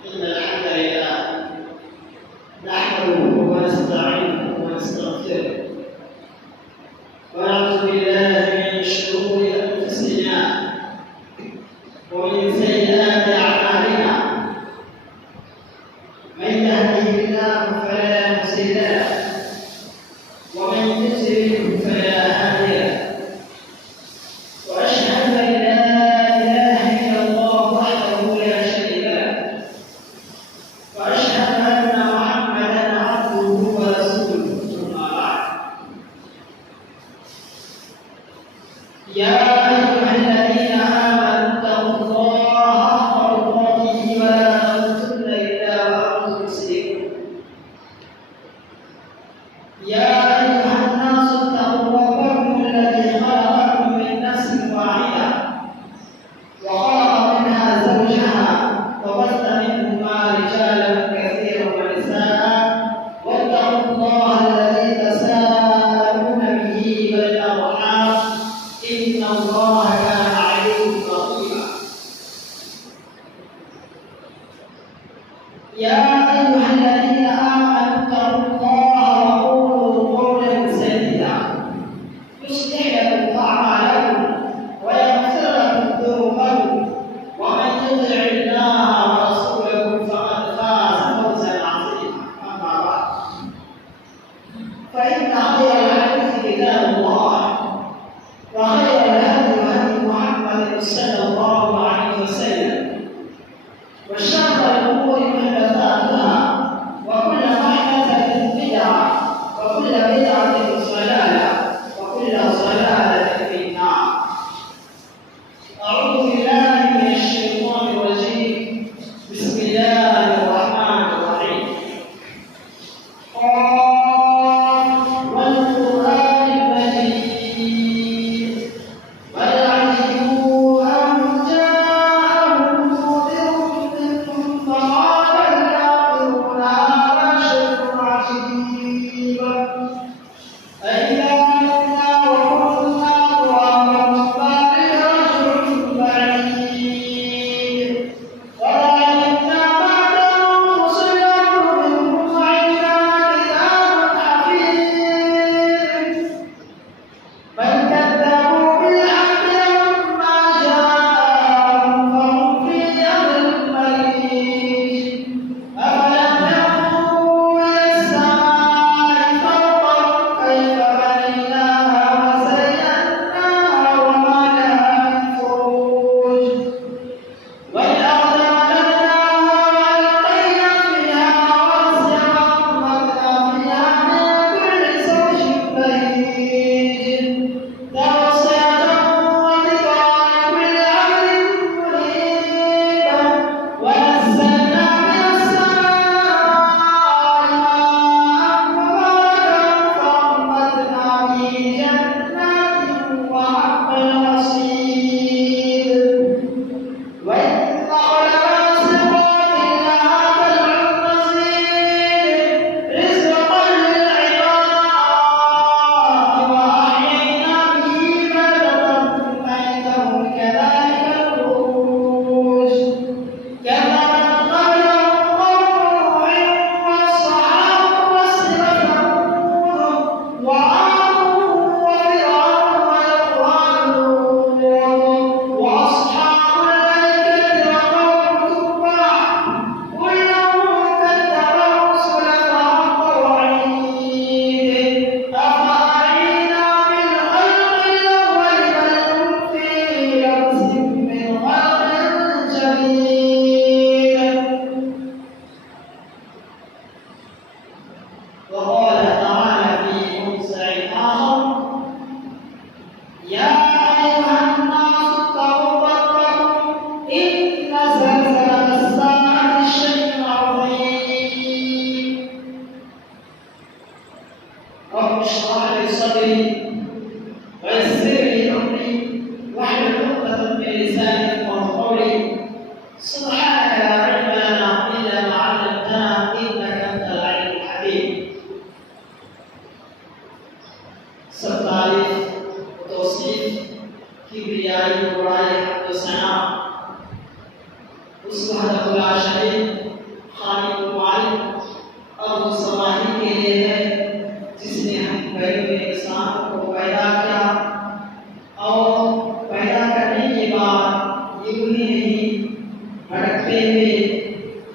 إن الحمد لله نحمده ونستعينه ونستغفره ونعوذ بالله من شرور أنفسنا ومن سيئات أعمالنا. من يهده الله فلا مضل له ومن يضلل فلا هادي له. وأشهد أن لا إله إلا الله وحده لا شريك له وأشهد أن محمدا عبده ورسوله. ثم بعد. يا أيها الذين آمنوا اتقوا الله حق تقاته ولا تموتن إلا وأنتم مسلمون. يا أيها الناس اتقوا ربكم الذي خلقكم من نفس واحدة وخلق منها زوجها وبث منهما رجالا كثيرا ونساء واتقوا الله الذي تساءلون به والأرحام إن الله كان عليكم رقيبا. يا أيها الذين آمنوا اتقوا الله وقولوا قولا سديدا يصلح لكم أعمالكم ويغفر لكم ذنوبكم ومن يطع الله ورسوله فقد فاز فوزا عظيما. أما بعد فإن خير الحديث كتاب الله وخير الهدي هدي محمد صلى الله عليه وسلم وشر الأمور محدثاتها وكل محدثة بدعة وكل بدعة ضلالة وكل ضلالة في النار. أعوذ بالله من الشيطان الرجيم. بسم الله الرحمن الرحيم. قاف والقرآن المجيد بل عجبوا أن جاءهم منذر منهم فقال الكافرون هذا شيء عجيب أإذا متنا وكنا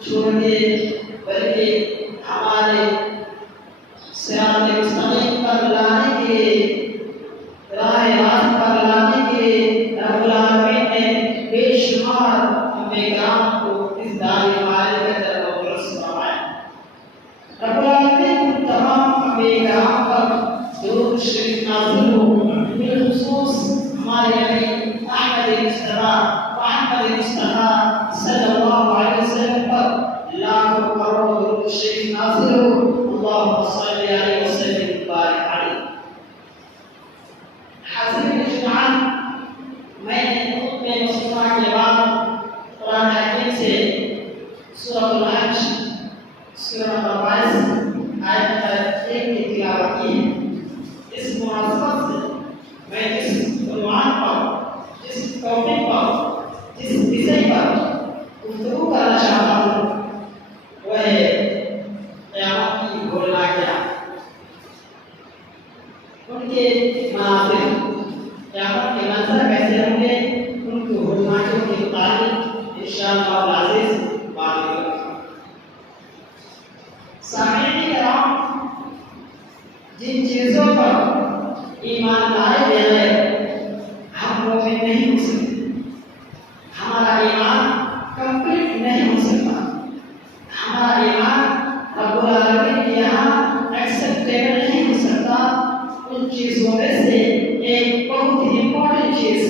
छोड़िए, बल्कि हमारे सिरात मुस्तकीम पर लाने के राह रास्त पर लाने के रब्बुल आलमीन ने बेशुमार अंबियाओं को इस दारी माल के तरफ रसूल फरमाया। रब्बुल आलमीन उन तमाम अंबियाओं पर दुरूद शरीफ नाज़िल हो, बिलखुसूस हमारे नबी अहमद मुस्तफा सल्लल्लाहु अलैहि वसल्लम पर लाखों करोड़ दुरूद शरीफ नाज़िल हो। अल्लाहुम्मा सल्लि अलैहि वसल्लम बारिक अलैहि। हाज़िरीन इज्तिमाअ, मैंने खुतबे मुस्तफा के बाद कुरान हकीम से सूरह अल-हज सूरह नंबर 22 आयत नंबर 1 की तिलावत की है। इस मुनासबत से मैं जिस उन्वान पर, जिस टॉपिक पर, जिस विषय पर गुफ्तगू करना चाहता हूँ वह है क़यामत की घोषणा। उनके मनाज़िर, क़यामत के मंज़र कैसे होंगे, उनकी घोषणाओं के मुताबिक इंशाअल्लाह अज़ीज़ बात करूँगा। सामईन किराम, जिन चीज़ों पर ईमान लाए बगैर हम मोमिन नहीं हो सकते, हमारा ईमान कंप्लीट नहीं हो सकता, हमारा ईमान रब्बुल आलमीन के यहाँ एक्सेप्टेबल नहीं हो सकता। उन चीज़ों में से एक बहुत ही इम्पोर्टेंट चीज़,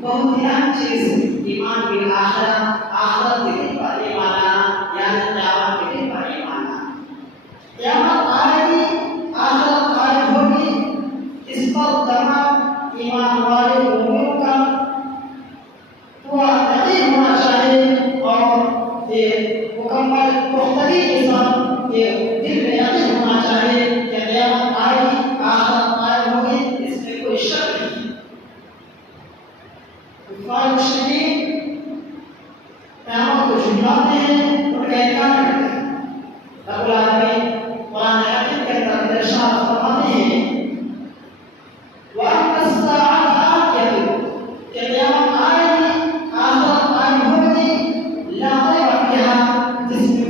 बहुत ही अहम चीज़ ईमान बिल आखिरत, आखिरत के दिन पर ईमान आना, यानी क़यामत के दिन पर ईमान आना। क़यामत आएगी, आखिरत कायम होगी, इस पर तमाम ईमान वाले लोगों का पूरा यकीन होना चाहिए और ये मुकम्मल पुख्तगी के साथ ये दिल में यकीन होना चाहिए कि क़यामत आएगी, आखिरत कायम होगी, इसमें कोई शक नहीं। कुफ़ार मुश्रिकीन क़यामत को झुठलाते हैं, उनका इनकार करते हैं। रब्बुल आलमीन कुरान हकीम के अंदर इरशाद फरमाते हैं,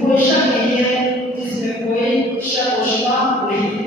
कोई शक नहीं है, जिसमें कोई शक व शुबा नहीं है।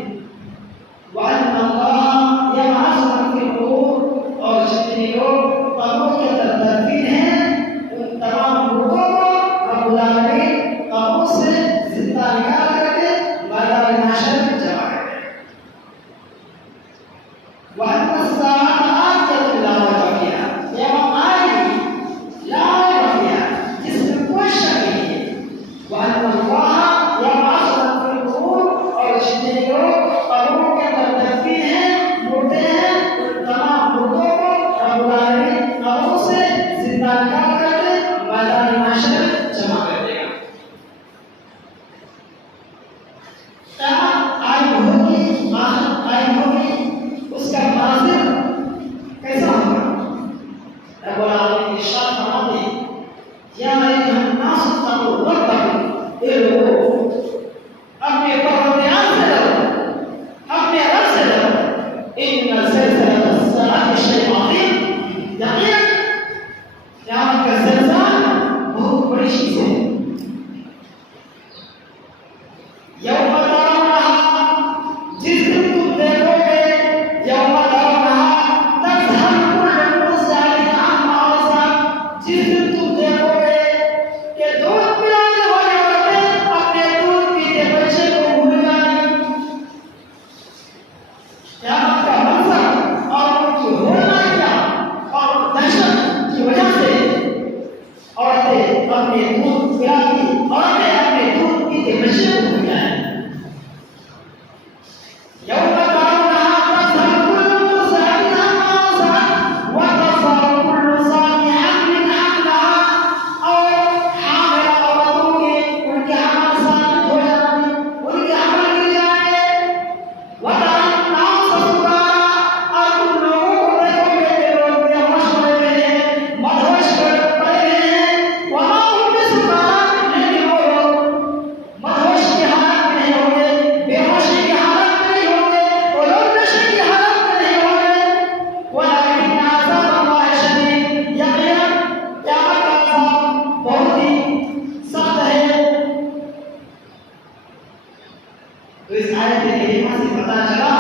आयत करीमा से पता चला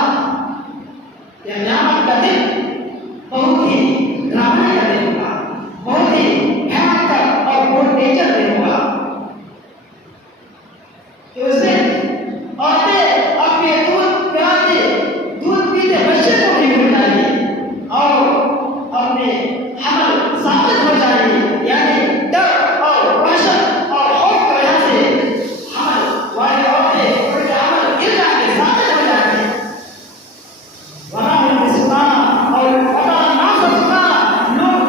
कि क़यामत का दिन बहुत ही डरावना का दिन होगा, बहुत ही भयंकर और बहुत डेंजर दिन होगा। कि उस दिन औरतें अपने दूध पीते बच्चे को भी भूल जाएंगी और अपने हमल साबित हो जाएंगी, यानी डर और वहशत और खौफ की वजह से हमल वाली औरतें उनके हमल गिर जाएंगे, साबित हो जाएंगे। वरना सुना और लोग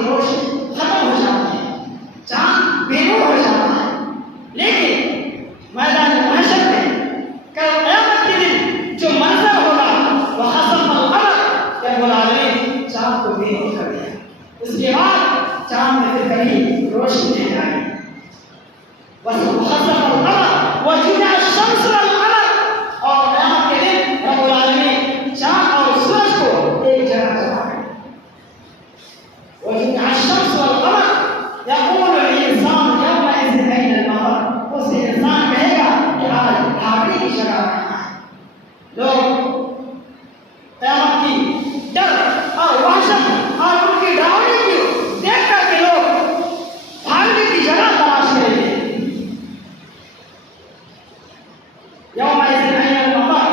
की रोशनी खत्म हो जाती है, चांद बेनूर हो जाता है। लेकिन मैदान महशर में कल क़यामत के दिन जो मंजर होगा वह खसफ़ल क़मर, या रब्बुल आलमीन चांद को बेनूर कर दिया। उसके बाद चांद में फिर कभी रोशनी नहीं आई। खसफ़ल क़मर व जुमिअ अश-शम्स वल क़मर, और क़यामत के दिन रब्बुल आलमीन चांद और सूरज को एक जगह जमा कर व जुमिअ अश-शम्स वल क़मर यक़ूलु अल-इंसान यौमइज़िन अय्न अल-मफ़र। उस इंसान कहेगा कि आज भागने की जगह कहाँ है। लोग क़यामत की डर और वहशत और उनकी डरावनी को देख कर के लोग भागने की जगह तलाश करेंगे। यौमइज़िन अय्न अल-मफ़र,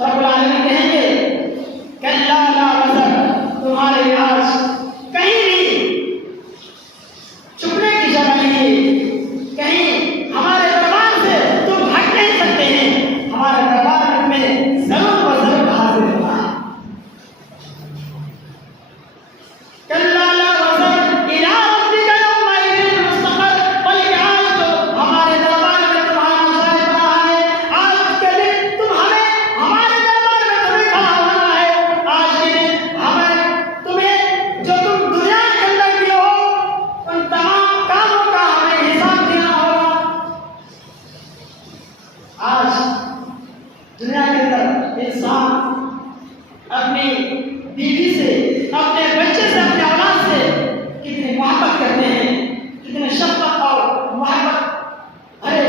रब्बुल आलमीन कहेंगे कल्ला ला वज़र, तुम्हारे आज कहीं भी छुपने की जगह नहीं है, कहीं हमारे दरबार से तुम हट नहीं सकते हैं, हमारे दरबार में जरूर व जरूर हाजिर होना है। कल्ला ला वज़र इला रब्बिका यौमइज़िन मुस्तक़र, बल्कि आज तो हमारे दरबार में तुम्हारा जाए रहा है। आज के दिन तुम हमें हमारे दरबार में तुम्हें खड़ा होना है। आज के दिन हमें तुम्हें जो तुम दुनिया के अंदर किए हो उन तमाम कामों का हमें हिसाब देना होगा। आज दुनिया के अंदर इंसान अपनी बीवी से, अपने बच्चे से, अपने औलाद से कितनी मोहब्बत करते हैं, कितने शफ़क़त और मोहब्बत भरे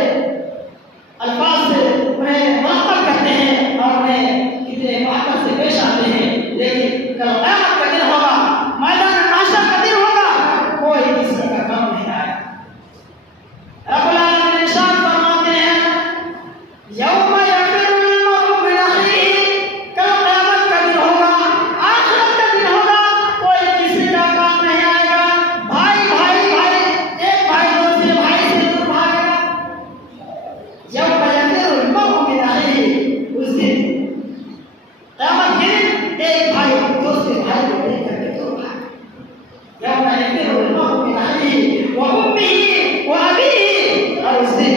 अल्फाज से उन्हें मुख़ातब करते हैं और उन्हें कितने मोहब्बत से पेश आते हैं। लेकिन कल क़यामत का दिन होगा, मैदान महशर का दिन होगा, कोई किसी का काम नहीं आएगा। रब्बुल आलमीन इरशाद फरमाते हैं यौम यफ़िरुल मर्'उ मिन अख़ीही, कल क़यामत का दिन होगा, आखिरत का दिन होगा, कोई किसी का काम नहीं आएगा। भाई भाई भाई, एक भाई दूसरे भाई से दूर भागेगा। यौम यफ़िरुल मर्'उ मिन अख़ीही, उस दिन क़यामत के दिन एक भाई दूसरे भाई को लेकर के दूर भागेगा। यौम यफ़िरुल मर्'उ मिन अख़ीही व उम्मिही व अबीही, और उस दिन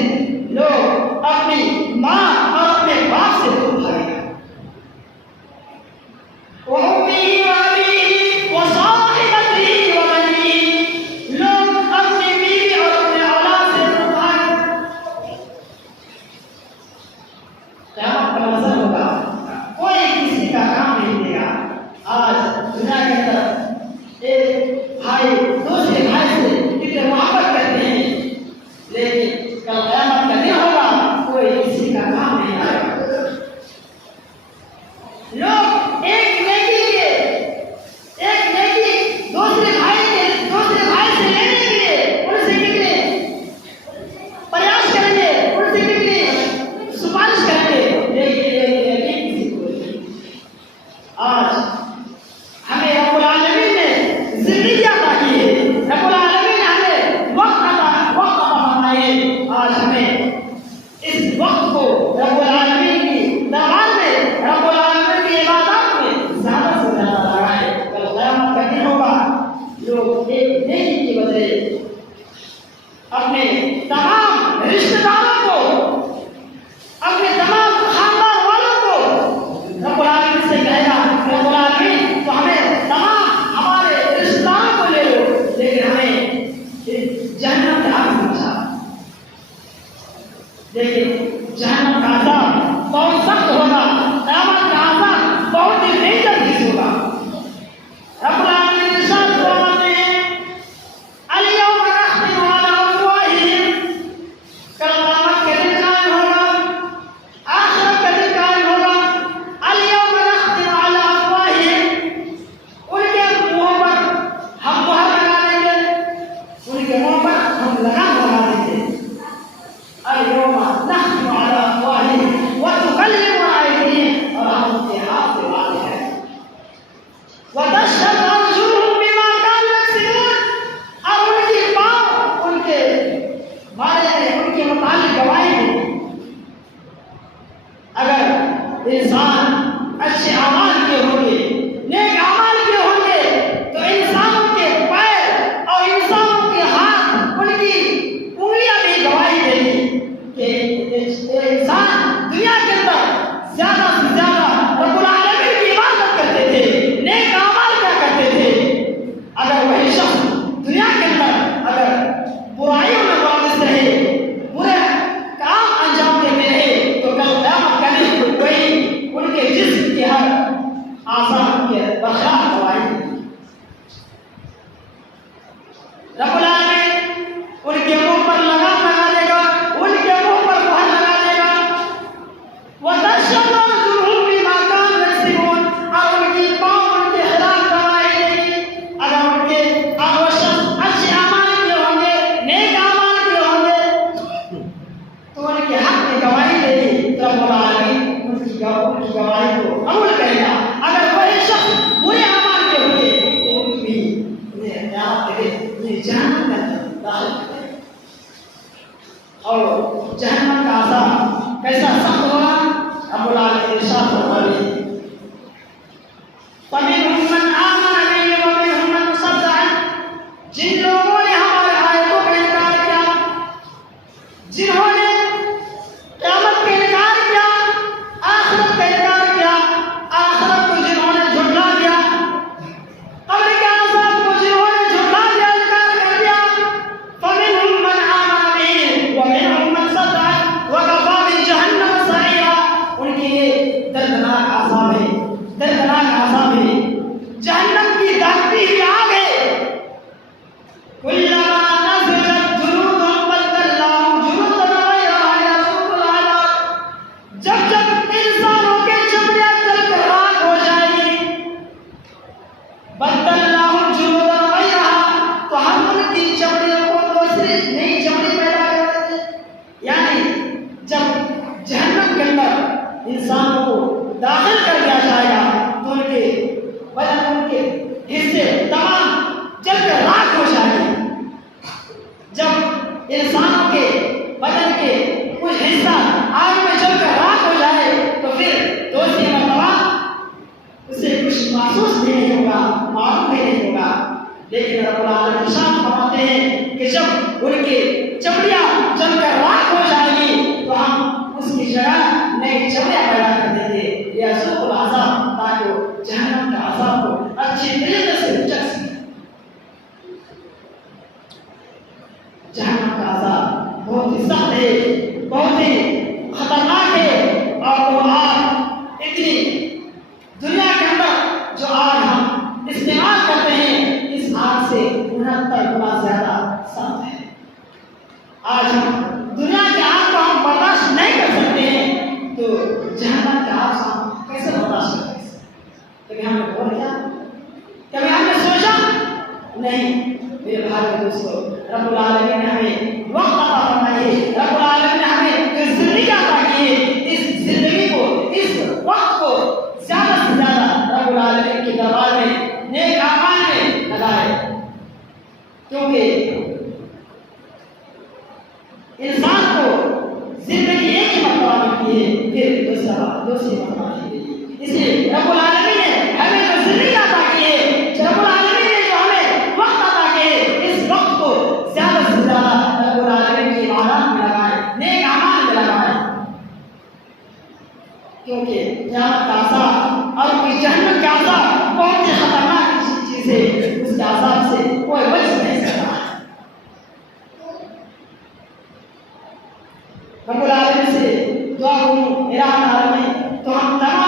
लोग अपनी माँ और अपने बाप से दूर भागेगा। व उम्मिही व अबीही व साहिबतिही व बनीही, लोग अपनी बीवी और अपने औलाद से दूर भागेगा। क़यामत का मंज़र होगा, कोई किसी का काम नहीं देगा। आज दुनिया के अंदर एक भाई दूसरे भाई से कितने मोहब्बत करते हैं, लेकिन कल क़यामत का दिन होगा, कोई किसी का काम नहीं आएगा। लोग एक नेकी दूसरे भाई से लेने के लिए उनसे कितने प्रयास करेंगे, उनसे कितनी सिफारिश करेंगे, लेकिन किसी को नहीं। आज हमें रब्बुल आलमीन ने ज़िंदगी अता की है, रब्बुल आलमीन ने हमें वक्त अता फरमाया है। आज हमें इस वक्त को रब्बुल आलमीन की दरबार में, रब्बुल आलमीन की इबादत में ज़्यादा से ज़्यादा लगाएं। कल क़यामत का दिन होगा, लोग एक नेकी की वजह अपने तमाम रिश्तेदारों को, अपने तमाम खानदान वालों को रब्बुल आलमीन से कहेगा रब्बुल आलमीन तो हमें तमाम हमारे रिश्तेदारों को ले लो, लेकिन हमें जहन्नम का आग से बचा। लेकिन जहन्नम का अज़ाब बहुत सख्त होगा, क़यामत का अज़ाब बहुत ही डेंजर चीज़ होगा। रब्बुल आलमीन इरशाद फरमाते हैं अल-यौम नख़्तिमु अला अफ़वाहिहिम, कल क़यामत के दिन कायम होगा, रब्बुल आलमीन उनके मुंह पर लगाम लगा देगा, उनके मुंह पर मुहर लगा देगा। वतशद्दु अर्जुलुहुम बिमा कानू यक्सिबून, और उनकी पाँव उनके खिलाफ गवाही देगी। अगर उनके आवश्यक अच्छे अमाल किए होंगे, नेक अमाल किए होंगे, तो उनके हक में गवाही देगी। रब्बुल आलमीन उनकी गवाही को कबूल करेगा। अगर वही शख्स बुरे अमाल के होंगे तो उनकी उन्हें जहन्नम में दाखिल करेगा। और जहन्नम का अज़ाब कैसा सख्त होगा, रब्बुल आलमीन इरशाद फरमाते हैं, फमिनहुम मन आमन बिही व मिनहुम मन सद्दा, जिन लोगों ने हमारे आयतों का इनकार किया, जिन्होंने क़यामत का इनकार किया, आखिरत का इनकार किया, आखिरत को जिन्होंने झुठला दिया, कब्र के अज़ाब को जिन्होंने झुठला दिया, इनकार कर दिया, फमिनहुम मन आमन बिही व मिनहुम मन सद्दा व कफ़ा बिजहन्नम सईरा। उनके लिए दर्दनाक अज़ाब है, दर्दनाक अज़ाब है, जहन्नम की दहकती हुई आग है। कुल्लमा नज़जत जुलूदुहुम बद्दलनाहुम जुलूदन गयरहा लियज़ूक़ुल अज़ाब। जब जब इंसानों के चमड़ियाँ जलकर राख हो जाएगी, बद्दलनाहुम जुलूदन गयरहा, तो हम उनकी चमड़ियों को दूसरी नई चमड़ी पैदा कर देंगे। यानी जब जहन्नम के अंदर इंसानों को दाखिल कर दिया जाएगा तो उनके बदन, उनके हिस्से तमाम जलकर राख हो जाएंगे। जब इंसानों के बदन के कुछ हिस्सा आग में जलकर राख हो जाए तो फिर दूसरी मरतबा उसे कुछ महसूस भी नहीं होगा, मालूम भी नहीं होगा। लेकिन रब्बुल आलमीन इरशाद फरमाते हैं कि जब उनके चमड़ियाँ जलकर राख हो जाएगी तो हम उसकी जगह नई चमड़ियाँ पैदा कर देंगे, लियज़ूक़ुल अज़ाब, ताकि वो जहन्नम का अज़ाब को अच्छी तरीके से चख सके। जहन्नम का अज़ाब बहुत ही सख्त है, बहुत ही खतरनाक है। और वो आग इतनी, दुनिया के अंदर जो आग हम इस्तेमाल करते हैं, इस आग से 69 गुना ज्यादा सख्त है। आज हम दुनिया की आग को हम बर्दाश्त नहीं कर सकते हैं, तो जहन्नम का आग हम कैसे बर्दाश्त कर सकते हैं? कभी हमने बोला क्या? कभी हमने सोचा नहीं? मेरे भाई और दोस्तों, रब्बुल आलमीन ने हमें वक्त अता फरमाई है, रब्बुल आलमीन ने हमें जो जिंदगी अता की है, इस जिंदगी को, इस वक्त को ज्यादा से ज्यादा रब्बुल आलमीन के दरबार में नेक अमाल में लगाए। क्योंकि इंसान को जिंदगी एक ही मरतबा मिलती है, फिर दूसरी मरतबा नहीं मिलती। इसलिए रब्बुल आलमीन ने हमें जो जिंदगी अता की है, रब्बुल आलमीन ने जो हमें वक्त अता किया है, इस वक्त को ज्यादा से ज्यादा रब्बुल आलमीन की इबादत में लगाएं, नेक अमाल में लगाएं। क्योंकि क़यामत का अज़ाब और जहन्नम का अज़ाब बहुत ही खतरनाक चीज़ है, उसके अज़ाब से कोई बच नहीं सकता। रब्बुल आलमीन से दुआ करूं, इलाही आलमीन, तो हम तमाम